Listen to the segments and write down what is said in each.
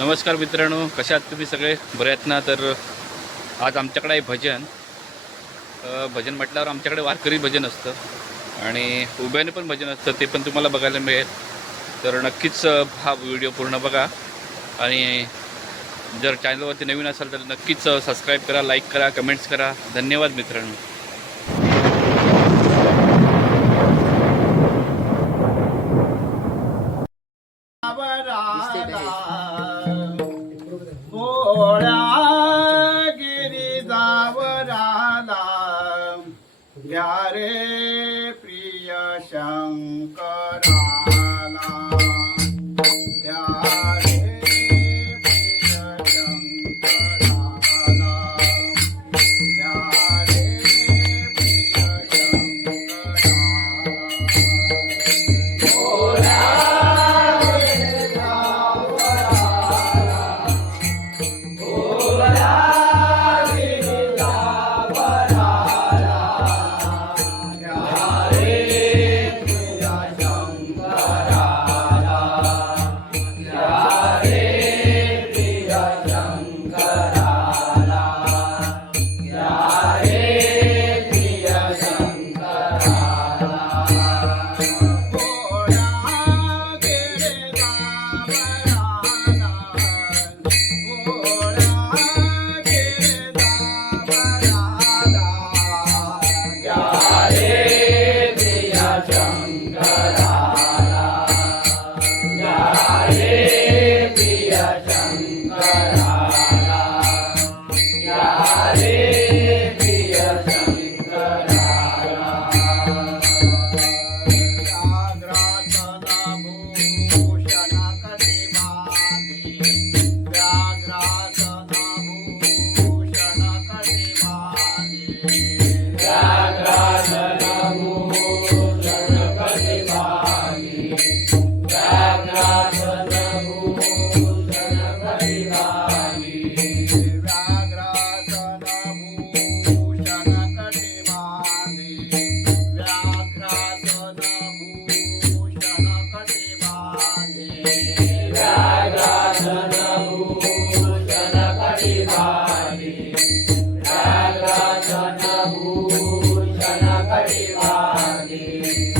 नमस्कार मित्रांनो कशा आहात तुम्ही सगळे? बरे आहेत ना? तर आज आमच्याकडे आहे भजन. भजन म्हटल्यावर आमच्याकडे वारकरी भजन असतं. आणि उभ्याने पण भजन असतं ते पण तुम्हाला बघायला मिळेल. तर नक्कीच हा व्हिडिओ पूर्ण बघा. आणि जर चॅनलवरती नवीन असाल तर नक्कीच सबस्क्राईब करा लाईक करा कमेंट्स करा. धन्यवाद मित्रांनो. प्रिय Thank you.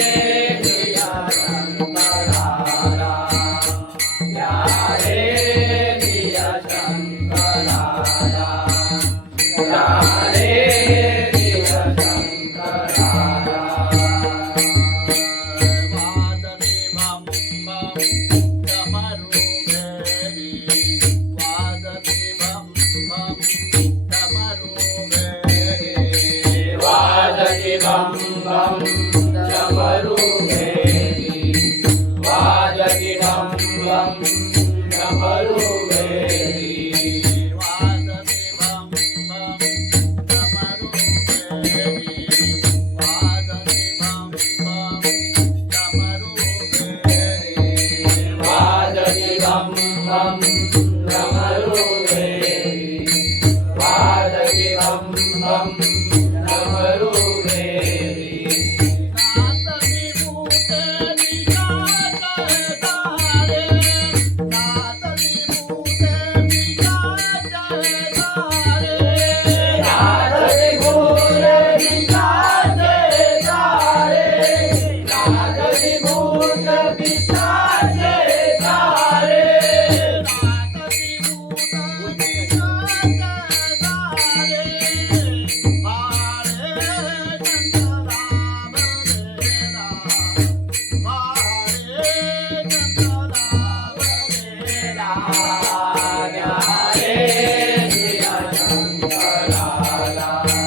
Yeah. Lala.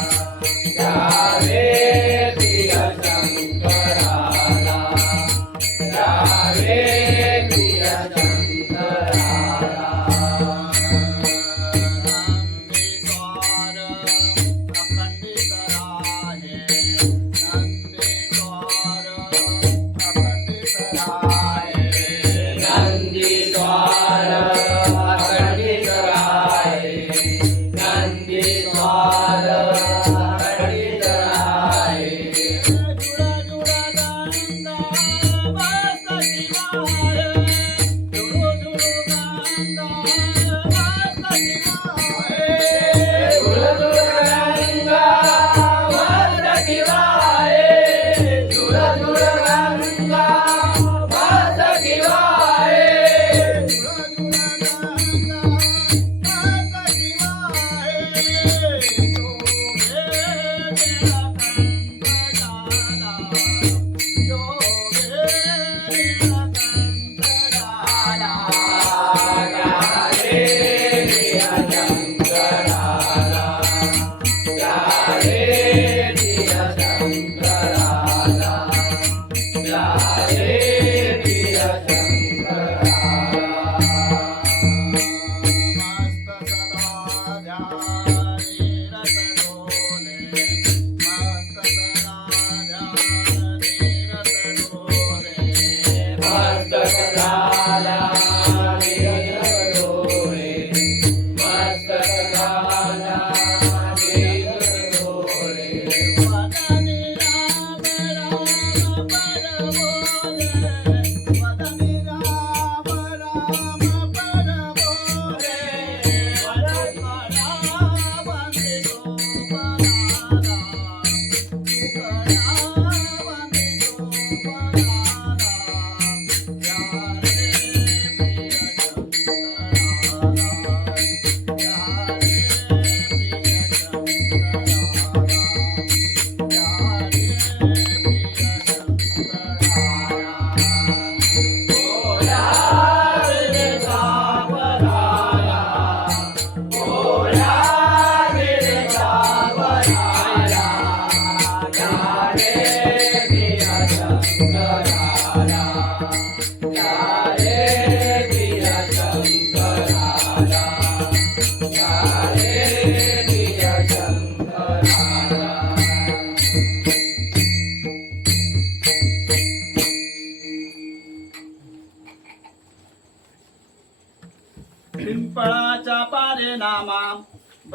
la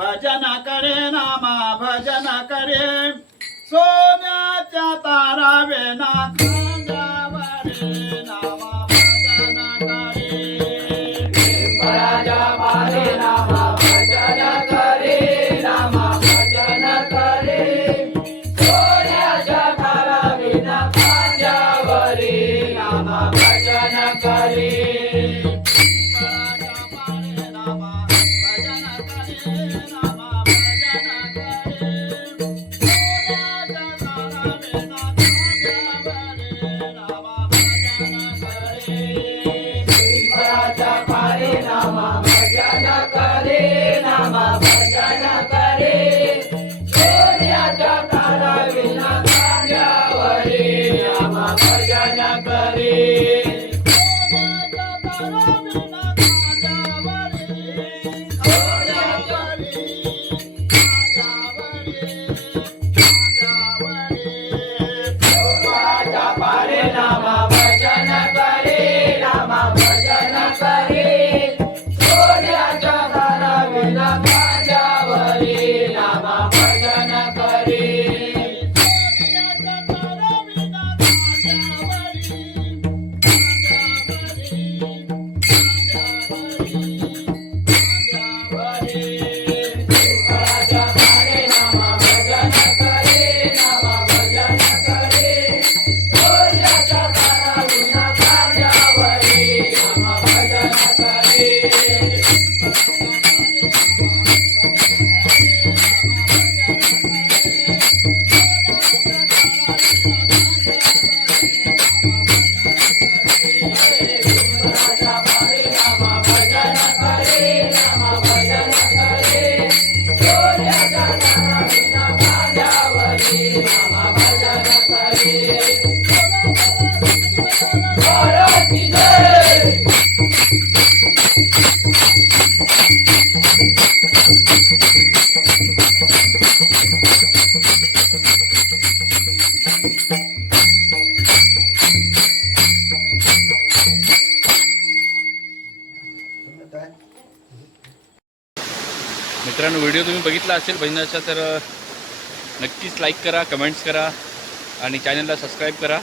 भजन करे नामा भजन करे. सोन्याच्या तारावे ना कारण व्हिडिओ तुम्ही बघितला असेल भजनाचा तर नक्कीच लाईक करा कमेंट्स करा आणि चॅनलला सबस्क्राईब करा.